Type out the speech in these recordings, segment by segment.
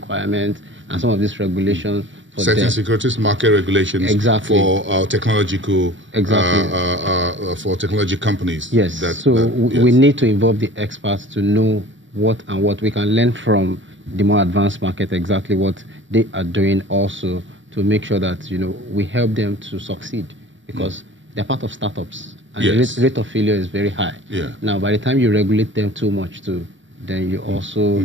requirements and some of these regulations. Certain securities market regulations for technological for technology companies. Yes. We need to involve the experts to know what we can learn from the more advanced market, exactly what they are doing, also to make sure that we help them to succeed, because they're part of startups and the rate of failure is very high. Now, by the time you regulate them too much too, then you also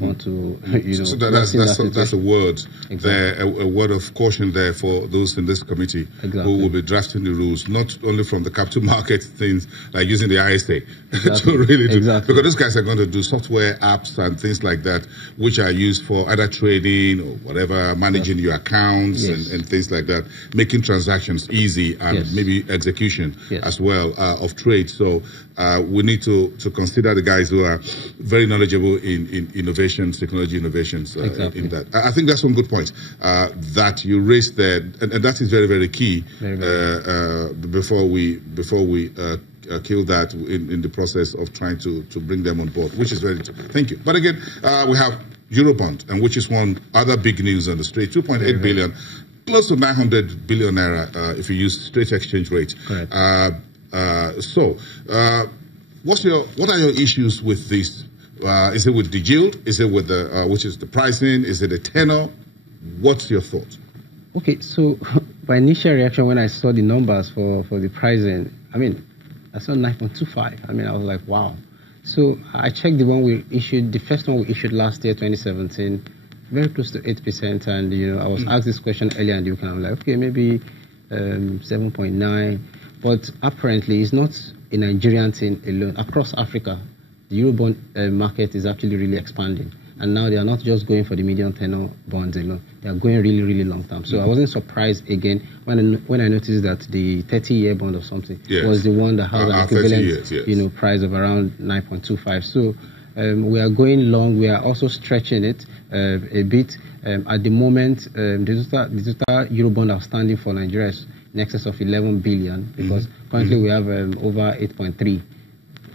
want to so that's a word there, a word of caution there for those in this committee who will be drafting the rules, not only from the capital market things like using the ISA to really do, because those guys are going to do software apps and things like that, which are used for either trading or whatever, managing your accounts and things like that, making transactions easy and maybe execution as well of trade. So we need to consider the guys who are very knowledgeable in innovation, technology innovations in that. I think that's one good point that you raised there, and that is very, very key. Before we kill that in the process of trying to bring them on board, which is very thank you. But again, we have Eurobond, and which is one other big news on the street. 2.8 billion, close to 900 billion naira if you use straight exchange rate. What are your issues with this? Is it with the yield? Is it with the which is the pricing? Is it the tenor? What's your thought? Okay, so my initial reaction when I saw the numbers for the pricing, I saw 9.25. I was like, wow. So I checked the one we issued, the first one we issued last year, 2017, very close to 8%. And I was asked this question earlier in the week, and I'm like, okay, maybe 7.9. But apparently, it's not a Nigerian thing alone. Across Africa, the Eurobond market is actually really expanding. And now they are not just going for the medium tenor bonds alone. They are going really, really long term. So I wasn't surprised again when I noticed that the 30-year bond or something was the one that has an equivalent price of around 9.25. So we are going long. We are also stretching it a bit. At the moment, the total Eurobond outstanding for Nigeria is in excess of 11 billion, because currently we have over 8.3.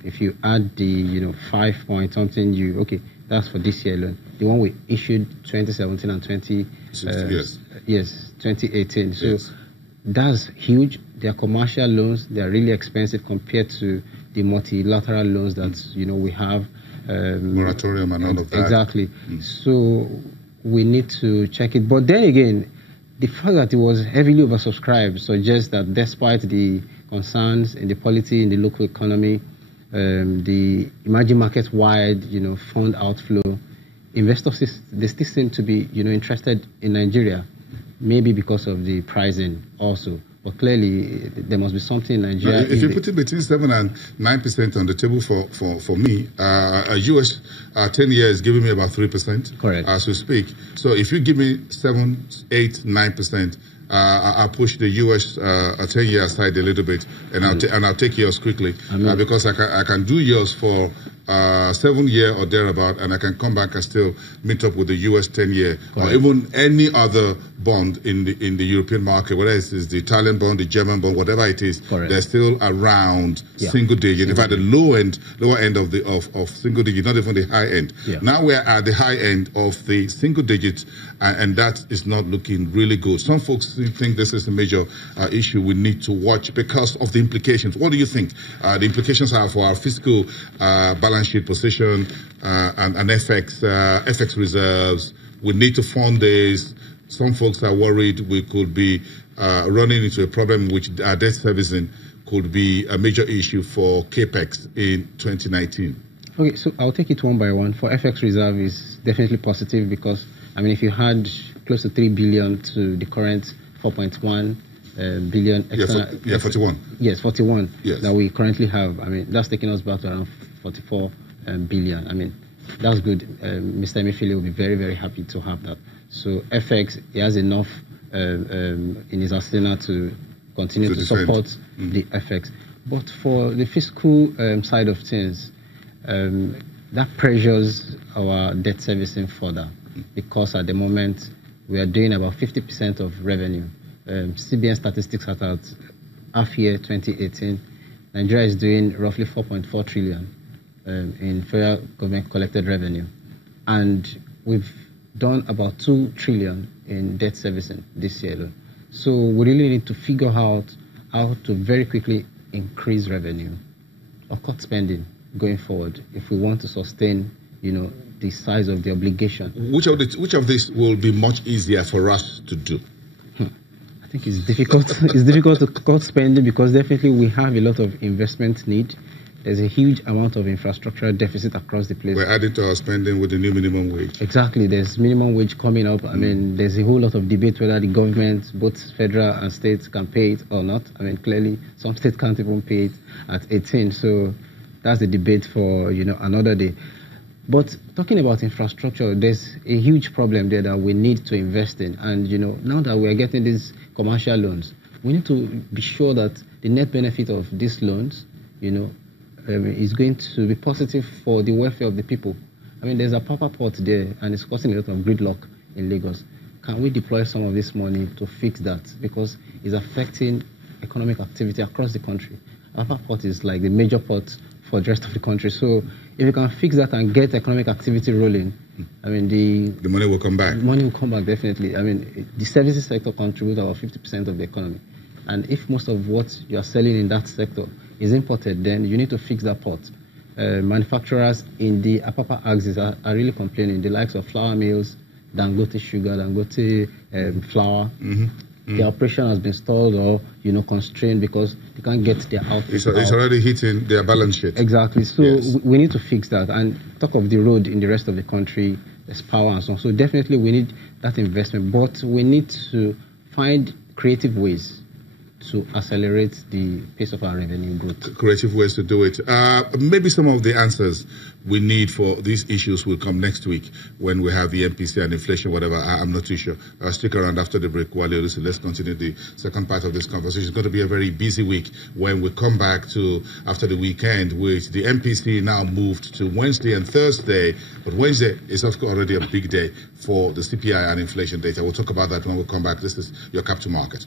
If you add the 5 point something, that's for this year alone. The one we issued 2017 and 2018. So that's huge. They are commercial loans. They are really expensive compared to the multilateral loans that we have. Moratorium and all of that. Exactly. So we need to check it. But then again, the fact that it was heavily oversubscribed suggests that despite the concerns in the polity, in the local economy, the emerging market-wide, fund outflow, investors, they still seem to be, interested in Nigeria, maybe because of the pricing also. But clearly, there must be something in Nigeria. Now, if you put it between 7 and 9% on the table for me, a US 10 years is giving me about 3%. Correct. As we speak. So if you give me 7, 8, 9%, I'll push the US 10 year aside a little bit, and I'll take yours quickly, because I can do yours for 7 year or thereabout, and I can come back and still meet up with the US 10 year or even any other bond in the European market, whether it's the Italian bond, the German bond, whatever it is. They're still around single digit. In fact, the lower end of single digit, not even the high end. Now we're at the high end of the single digit, and that is not looking really good. Some folks think this is a major issue we need to watch because of the implications. What do you think the implications are for our fiscal balance sheet position and FX reserves? We need to fund this. Some folks are worried we could be running into a problem which our debt servicing could be a major issue for CAPEX in 2019. Okay, so I'll take it one by one. For FX reserve is definitely positive because, if you had close to 3 billion to the current 4.1 billion extra, 41. Yes, 41 that we currently have. That's taking us back to around 44 billion. That's good. Mr. Emefiele will be very, very happy to have that. So FX, he has enough in his arsenal to continue to support the FX. But for the fiscal side of things, that pressures our debt servicing further, because at the moment we are doing about 50% of revenue. CBN statistics at half year 2018, Nigeria is doing roughly 4.4 trillion in federal government collected revenue, and we've done about 2 trillion in debt servicing this year alone. So we really need to figure out how to very quickly increase revenue or cut spending going forward if we want to sustain, the size of the obligation. Which of these will be much easier for us to do? I think it's difficult. It's difficult to cut spending because definitely we have a lot of investment need. There's a huge amount of infrastructural deficit across the place. We're adding to our spending with the new minimum wage. Exactly. There's minimum wage coming up. I mean, there's a whole lot of debate whether the government, both federal and states, can pay it or not. I mean, clearly, some states can't even pay it at 18. So that's the debate for, another day. But talking about infrastructure, there's a huge problem there that we need to invest in. And, now that we're getting these commercial loans, we need to be sure that the net benefit of these loans, is going to be positive for the welfare of the people. I mean, there's a Papa Port there, and it's causing a lot of gridlock in Lagos. Can we deploy some of this money to fix that? Because it's affecting economic activity across the country. Papa Port is like the major port for the rest of the country. So if you can fix that and get economic activity rolling, I mean, the money will come back. Money will come back, definitely. I mean, the services sector contributes about 50% of the economy. And if most of what you are selling in that sector is imported, then you need to fix that port. Manufacturers in the Apapa axis are really complaining. The likes of flour mills, Dangote sugar, Dangote flour, the operation has been stalled or constrained because they can't get their output. It's already hitting their balance sheet. Exactly. So yes, we need to fix that. And talk of the road in the rest of the country, there's power and so on. So definitely we need that investment, but we need to find creative ways to accelerate the pace of our revenue growth. Creative ways to do it. Maybe some of the answers we need for these issues will come next week when we have the MPC and inflation, whatever. I'm not too sure. Stick around after the break. While Olusi, let's continue the second part of this conversation. It's going to be a very busy week when we come back to after the weekend, with the MPC now moved to Wednesday and Thursday. But Wednesday is of course already a big day for the CPI and inflation data. We'll talk about that when we come back. This is your Capital Market.